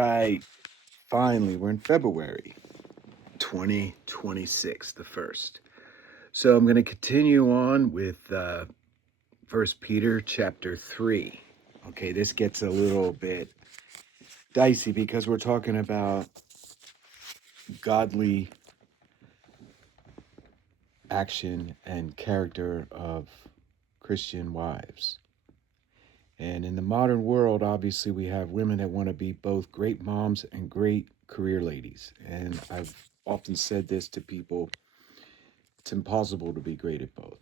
right. Finally, we're in February 2026, the first. So I'm going to continue on with First Peter chapter 3. Okay, this gets a little bit dicey because we're talking about godly action and character of Christian wives. And in the modern world, obviously, we have women that want to be both great moms and great career ladies. And I've often said this to people, it's impossible to be great at both.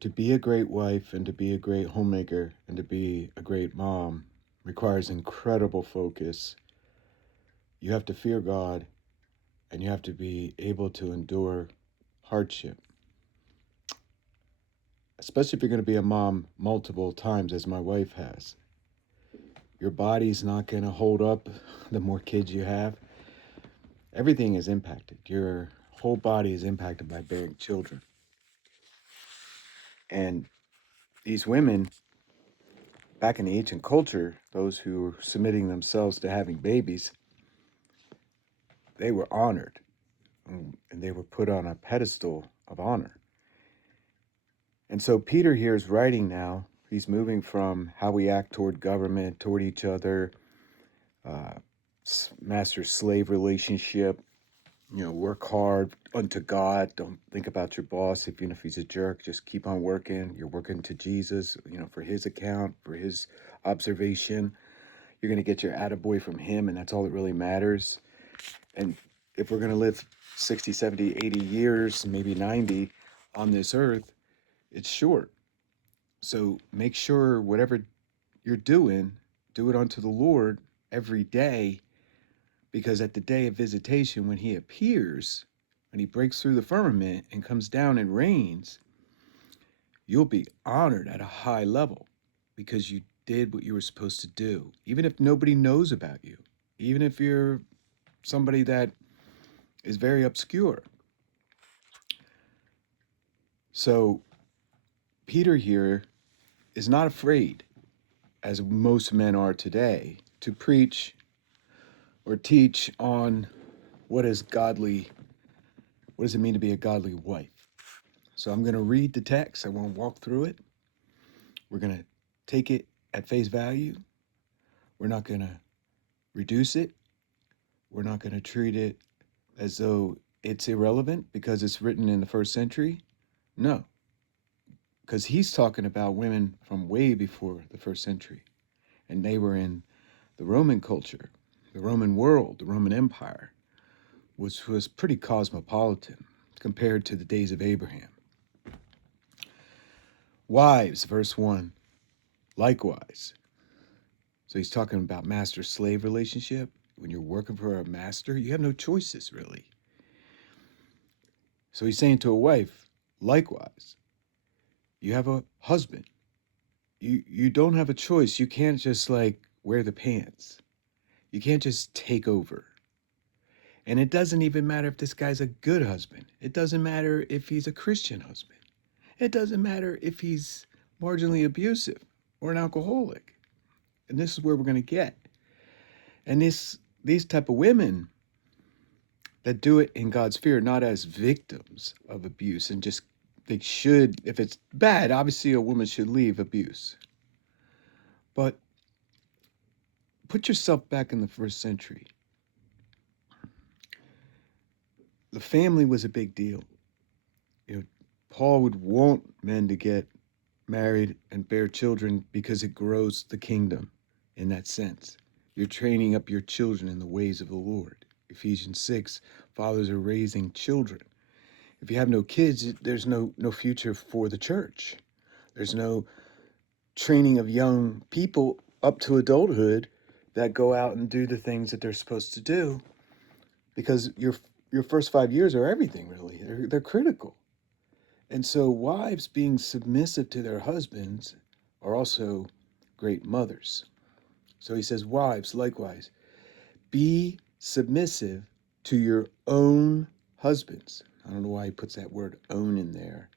To be a great wife and to be a great homemaker and to be a great mom requires incredible focus. You have to fear God and you have to be able to endure hardship, especially if you're going to be a mom multiple times, as my wife has. Your body's not going to hold up the more kids you have. Everything is impacted. Your whole body is impacted by bearing children. And these women, back in the ancient culture, those who were submitting themselves to having babies, they were honored and they were put on a pedestal of honor. And so Peter here is writing now. He's moving from how we act toward government, toward each other, uh, master-slave relationship. Work hard unto God. Don't think about your boss, even if he's a jerk. Just keep on working. You're working to Jesus, for his account, for his observation. You're going to get your attaboy from him, and that's all that really matters. And if we're going to live 60, 70, 80 years, maybe 90 on this earth, it's short. So make sure whatever you're doing, do it unto the Lord every day, because at the day of visitation, when he appears, when he breaks through the firmament and comes down and reigns, you'll be honored at a high level because you did what you were supposed to do, even if nobody knows about you, even if you're somebody that is very obscure. So Peter here is not afraid, as most men are today, to preach or teach on what is godly, what does it mean to be a godly wife. So I'm going to read the text. I won't walk through it. We're going to take it at face value. We're not going to reduce it. We're not going to treat it as though it's irrelevant because it's written in the first century. No, because he's talking about women from way before the first century. And they were in the Roman culture, the Roman world, the Roman Empire, which was pretty cosmopolitan compared to the days of Abraham. Wives, verse 1, likewise. So he's talking about master-slave relationship. When you're working for a master, you have no choices, really. So he's saying to a wife, likewise, you have a husband. You don't have a choice. You can't just wear the pants. You can't just take over. And it doesn't even matter if this guy's a good husband. It doesn't matter if he's a Christian husband. It doesn't matter if he's marginally abusive or an alcoholic. And this is where we're going to get. And these type of women that do it in God's fear, not as victims of abuse, and just they should, if it's bad, obviously a woman should leave abuse. But put yourself back in the first century. The family was a big deal. Paul would want men to get married and bear children because it grows the kingdom in that sense. You're training up your children in the ways of the Lord. Ephesians 6, fathers are raising children. If you have no kids, there's no future for the church. There's no training of young people up to adulthood that go out and do the things that they're supposed to do, because your first 5 years are everything, really. They're critical. And so wives being submissive to their husbands are also great mothers. So he says, wives, likewise, be submissive to your own husbands. I don't know why he puts that word own in there.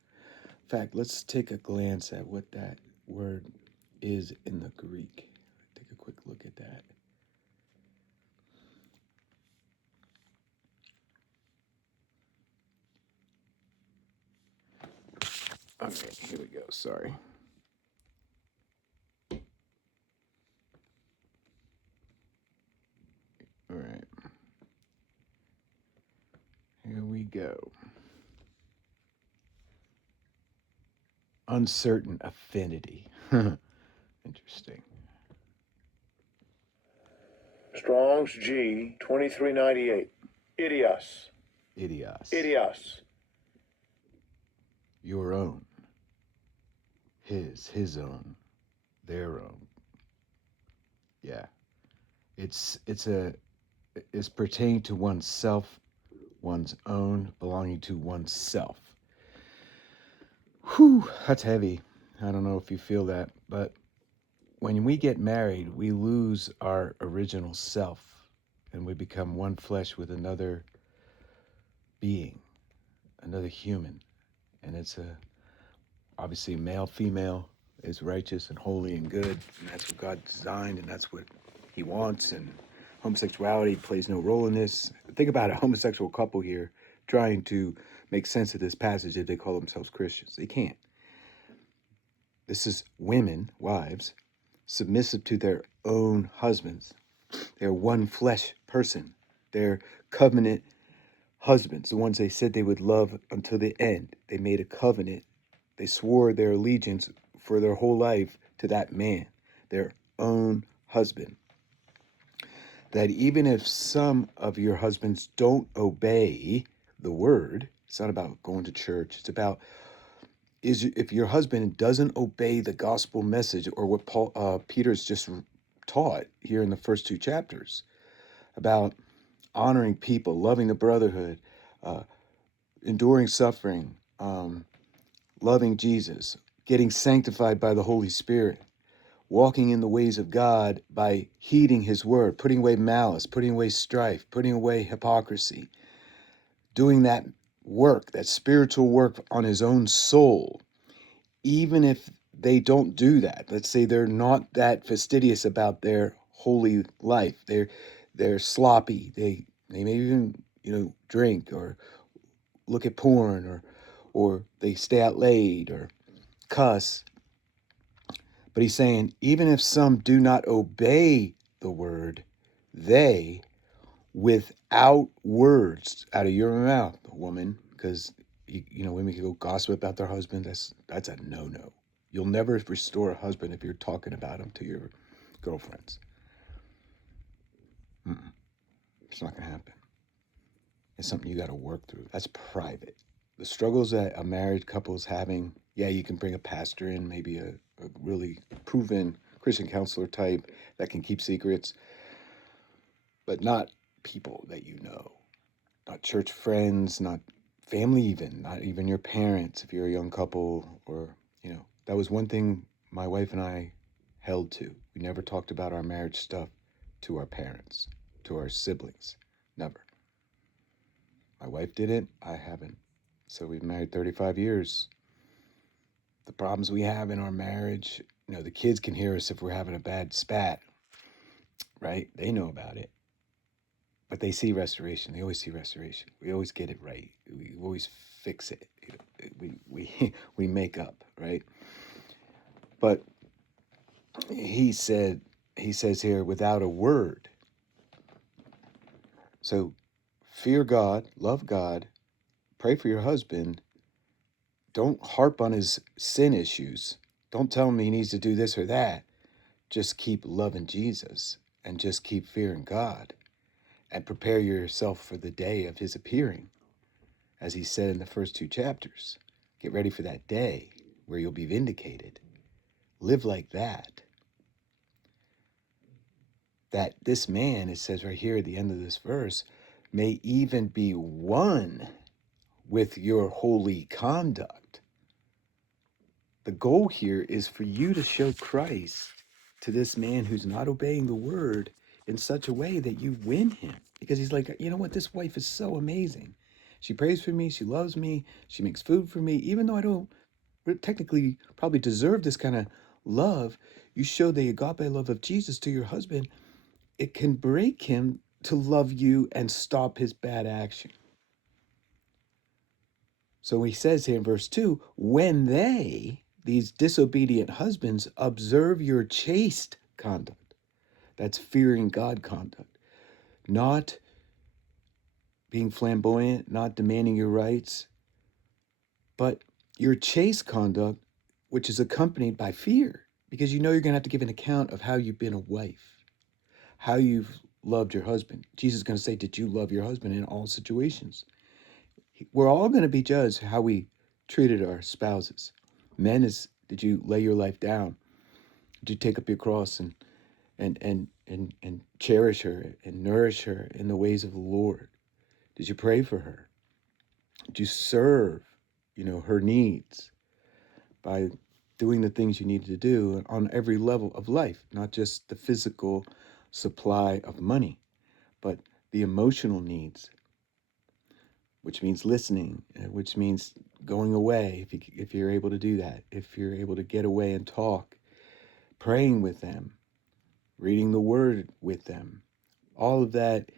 In fact, let's take a glance at what that word is in the Greek. Take a quick look at that. Okay, here we go. Sorry. All right. Here we go. Uncertain affinity. Interesting. Strong's G 2398. Idios. Idios. Idios. Your own. His own. Their own. Yeah. It's pertaining to oneself, one's own, belonging to oneself. Whew, that's heavy. I don't know if you feel that, but when we get married, we lose our original self and we become one flesh with another being, another human. And it's obviously male, female is righteous and holy and good, and that's what God designed, and that's what he wants, and homosexuality plays no role in this. Think about a homosexual couple here trying to make sense of this passage if they call themselves Christians. They can't. This is women, wives, submissive to their own husbands. They're one flesh person. They're covenant husbands, the ones they said they would love until the end. They made a covenant. They swore their allegiance for their whole life to that man, their own husband. That even if some of your husbands don't obey the word, it's not about going to church, it's about if your husband doesn't obey the gospel message or what Peter's just taught here in the first two chapters about honoring people, loving the brotherhood, enduring suffering, loving Jesus, getting sanctified by the Holy Spirit, walking in the ways of God by heeding his word, putting away malice, putting away strife, putting away hypocrisy, doing that work, that spiritual work on his own soul, even if they don't do that. Let's say they're not that fastidious about their holy life. They're sloppy. They may even, drink or look at porn or they stay out late or cuss. But he's saying, even if some do not obey the word, they, without words out of your mouth, woman, because women can go gossip about their husband. That's a no-no. You'll never restore a husband if you're talking about him to your girlfriends. It's not gonna happen. It's something you got to work through. That's private. The struggles that a married couple is having, yeah, you can bring a pastor in, maybe a really proven Christian counselor type that can keep secrets, but not people that you know, not church friends, not family even, not even your parents if you're a young couple or, that was one thing my wife and I held to. We never talked about our marriage stuff to our parents, to our siblings. Never. My wife didn't, I haven't. So we've been married 35 years. The problems we have in our marriage, the kids can hear us if we're having a bad spat, right? They know about it. But they see restoration. They always see restoration. We always get it right. We always fix it. We make up, right? But he says here, without a word. So fear God, love God, pray for your husband. Don't harp on his sin issues. Don't tell him he needs to do this or that. Just keep loving Jesus and just keep fearing God and prepare yourself for the day of his appearing. As he said in the first two chapters, get ready for that day where you'll be vindicated. Live like that. That this man, it says right here at the end of this verse, may even be one with your holy conduct. The goal here is for you to show Christ to this man who's not obeying the word in such a way that you win him. Because he's like, you know what? This wife is so amazing. She prays for me. She loves me. She makes food for me. Even though I don't technically probably deserve this kind of love, you show the agape love of Jesus to your husband, it can break him to love you and stop his bad action. So he says here in verse 2, when they, these disobedient husbands, observe your chaste conduct, that's fearing God conduct, not being flamboyant, not demanding your rights, but your chaste conduct, which is accompanied by fear, because you know you're going to have to give an account of how you've been a wife, how you've loved your husband. Jesus is going to say, did you love your husband in all situations? We're all going to be judged how we treated our spouses. Men is, did you lay your life down? Did you take up your cross and cherish her and nourish her in the ways of the Lord? Did you pray for her? Did you serve, her needs by doing the things you needed to do on every level of life, not just the physical supply of money, but the emotional needs, which means listening, which means going away if you're able to do that, if you're able to get away and talk, praying with them, reading the word with them. All of that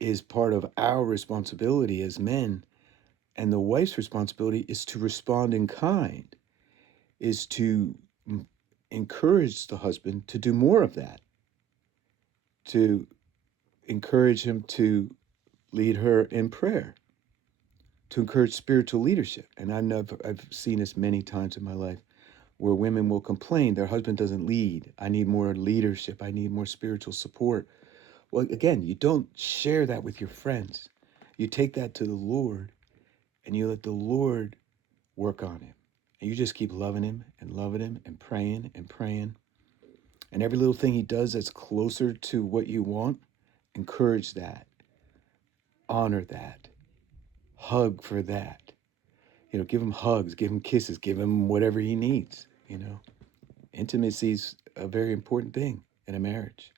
is part of our responsibility as men. And the wife's responsibility is to respond in kind, is to encourage the husband to do more of that, to encourage him to lead her in prayer, to encourage spiritual leadership. And I've seen this many times in my life where women will complain their husband doesn't lead. I need more leadership. I need more spiritual support. Well, again, you don't share that with your friends. You take that to the Lord and you let the Lord work on him. And you just keep loving him and praying and praying. And every little thing he does that's closer to what you want, encourage that, honor that, hug for that. Give him hugs, give him kisses, give him whatever he needs. Intimacy is a very important thing in a marriage.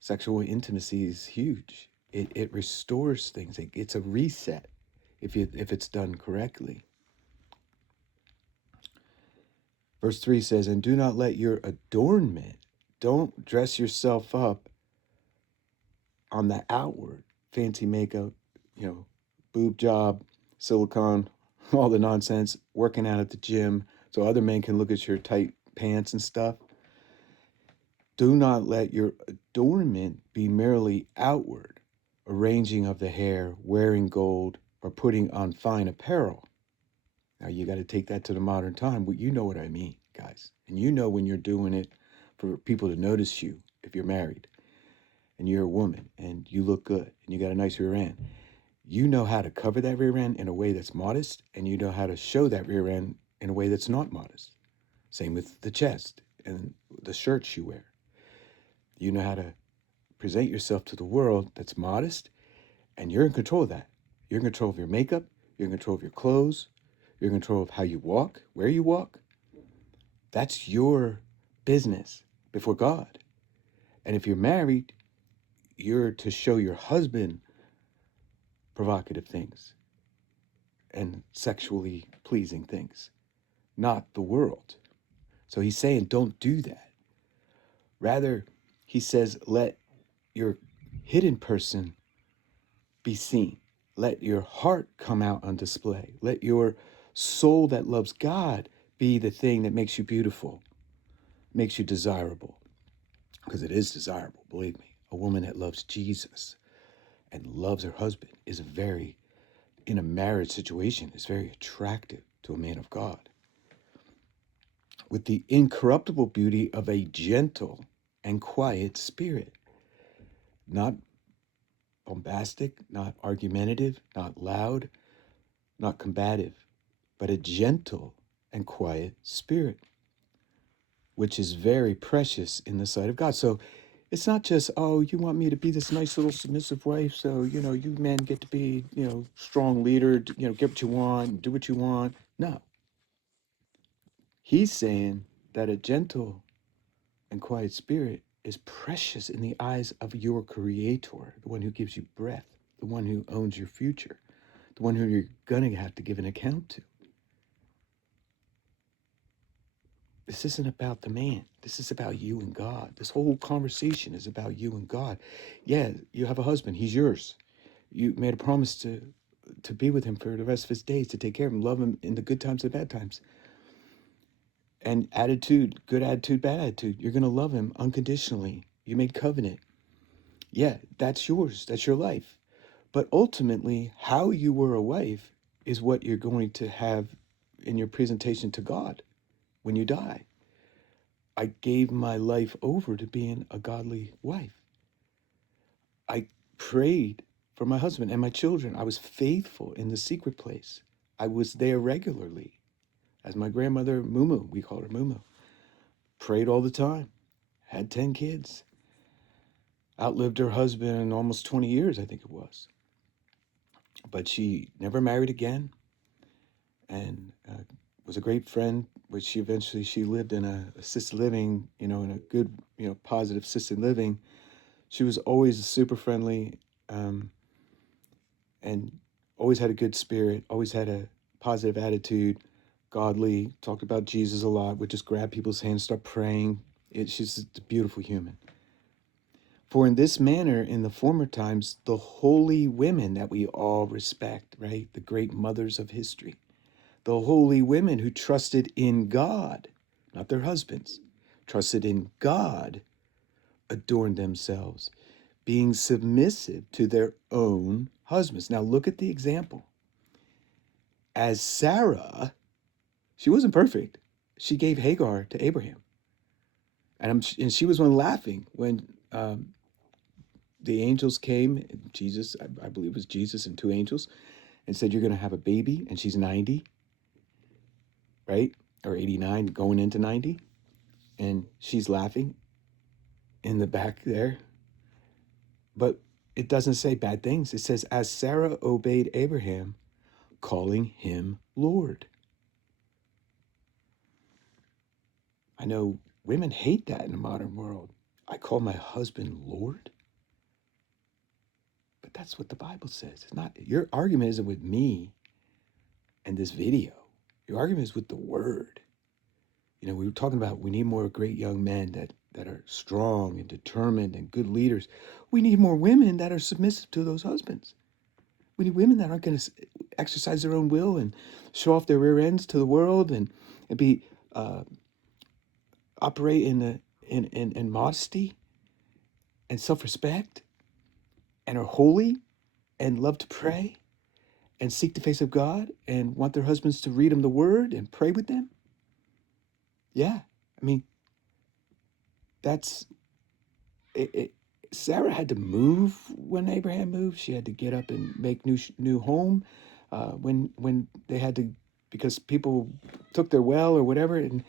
Sexual intimacy is huge. It restores things. It's a reset if it's done correctly. Verse 3 says, and do not let your adornment, don't dress yourself up on the outward, fancy makeup, boob job, silicone, all the nonsense, working out at the gym so other men can look at your tight pants and stuff. Do not let your adornment be merely outward, arranging of the hair, wearing gold, or putting on fine apparel. Now you got to take that to the modern time. You know what I mean, guys. And you know when you're doing it for people to notice you if you're married and you're a woman and you look good and you got a nice rear end. You know how to cover that rear end in a way that's modest, and you know how to show that rear end in a way that's not modest. Same with the chest and the shirts you wear. You know how to present yourself to the world that's modest, and you're in control of that. You're in control of your makeup. You're in control of your clothes. You're in control of how you walk, where you walk. That's your business before God. And if you're married, you're to show your husband provocative things and sexually pleasing things, not the world. So he's saying, don't do that. Rather, he says, let your hidden person be seen. Let your heart come out on display. Let your soul that loves God be the thing that makes you beautiful, makes you desirable. Because it is desirable, believe me. A woman that loves Jesus and loves her husband is in a marriage situation, is very attractive to a man of God. With the incorruptible beauty of a gentle and quiet spirit. Not bombastic, not argumentative, not loud, not combative, but a gentle and quiet spirit, which is very precious in the sight of God. So it's not just, oh, you want me to be this nice little submissive wife, so, you men get to be, strong leader, get what you want, do what you want. No. He's saying that a gentle and quiet spirit is precious in the eyes of your creator, the one who gives you breath, the one who owns your future, the one who you're going to have to give an account to. This isn't about the man. This is about you and God. This whole conversation is about you and God. Yeah, you have a husband. He's yours. You made a promise to be with him for the rest of his days, to take care of him, love him in the good times and bad times. And attitude, good attitude, bad attitude, you're going to love him unconditionally. You made covenant. Yeah, that's yours. That's your life. But ultimately, how you were a wife is what you're going to have in your presentation to God when you die. I gave my life over to being a godly wife. I prayed for my husband and my children. I was faithful in the secret place. I was there regularly. As my grandmother, Mumu, we called her Mumu, prayed all the time, had 10 kids, outlived her husband almost 20 years, I think it was. But she never married again, and was a great friend, which she lived in a assisted living, in a good, positive assisted living. She was always super friendly, and always had a good spirit, always had a positive attitude, godly, talked about Jesus a lot, would just grab people's hands, start praying. She's just a beautiful human. For in this manner, in the former times, the holy women that we all respect, right? The great mothers of history, the holy women who trusted in God, not their husbands, trusted in God, adorned themselves, being submissive to their own husbands. Now look at the example. As Sarah, she wasn't perfect. She gave Hagar to Abraham. And she was one laughing when the angels came, Jesus, I believe it was Jesus and two angels, and said, you're going to have a baby, and she's 90, right? Or 89, going into 90. And she's laughing in the back there. But it doesn't say bad things. It says, as Sarah obeyed Abraham, calling him Lord. I know women hate that in the modern world. I call my husband Lord. But that's what the Bible says. It's not, your argument isn't with me and this video. Your argument is with the word. We were talking about we need more great young men that are strong and determined and good leaders. We need more women that are submissive to those husbands. We need women that aren't going to exercise their own will and show off their rear ends to the world and be operate in modesty and self-respect and are holy and love to pray and seek the face of God and want their husbands to read them the word and pray with them. Yeah, I mean, that's it. Sarah had to move when Abraham moved. She had to get up and make new home when they had to, because people took their well or whatever, and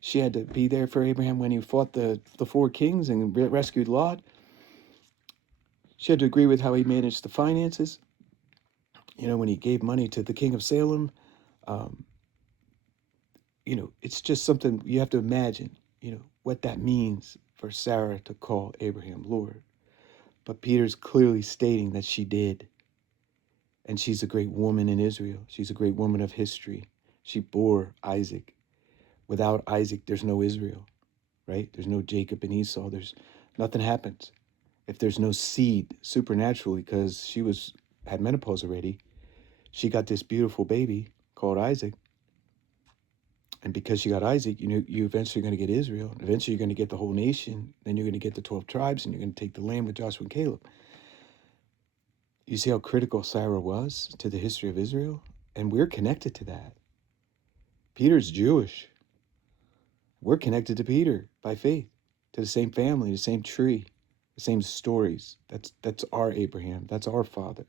she had to be there for Abraham when he fought the four kings and rescued Lot. She had to agree with how he managed the finances. When he gave money to the king of Salem, um, it's just something you have to imagine, what that means for Sarah to call Abraham Lord. But Peter's clearly stating that she did. And she's a great woman in Israel. She's a great woman of history. She bore Isaac. Without Isaac, there's no Israel, right? There's no Jacob and Esau. There's nothing happens. If there's no seed supernaturally, because she had menopause already, she got this beautiful baby called Isaac. And because she got Isaac, you eventually going to get Israel. Eventually, you're going to get the whole nation. Then you're going to get the 12 tribes, and you're going to take the land with Joshua and Caleb. You see how critical Sarah was to the history of Israel? And we're connected to that. Peter's Jewish. We're connected to Peter by faith, to the same family, the same tree, the same stories. That's our Abraham. That's our father,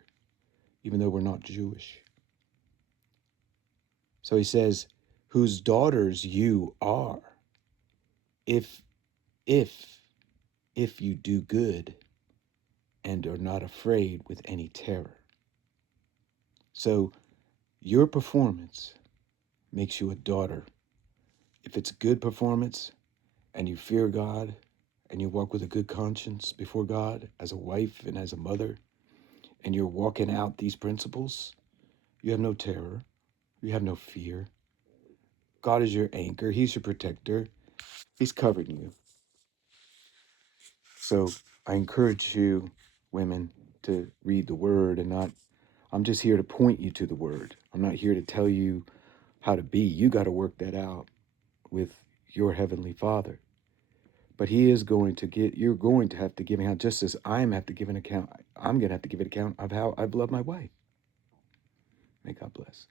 even though we're not Jewish. So he says, whose daughters you are, if you do good and are not afraid with any terror. So your performance makes you a daughter. If it's good performance and you fear God and you walk with a good conscience before God as a wife and as a mother, and you're walking out these principles, you have no terror, you have no fear. God is your anchor. He's your protector. He's covering you. So I encourage you, women, to read the word and not, I'm just here to point you to the word. I'm not here to tell you how to be. You got to work that out with your heavenly Father. But he is going to you're going to have to give an account, just as I'm going to have to give an account of how I've loved my wife. May God bless.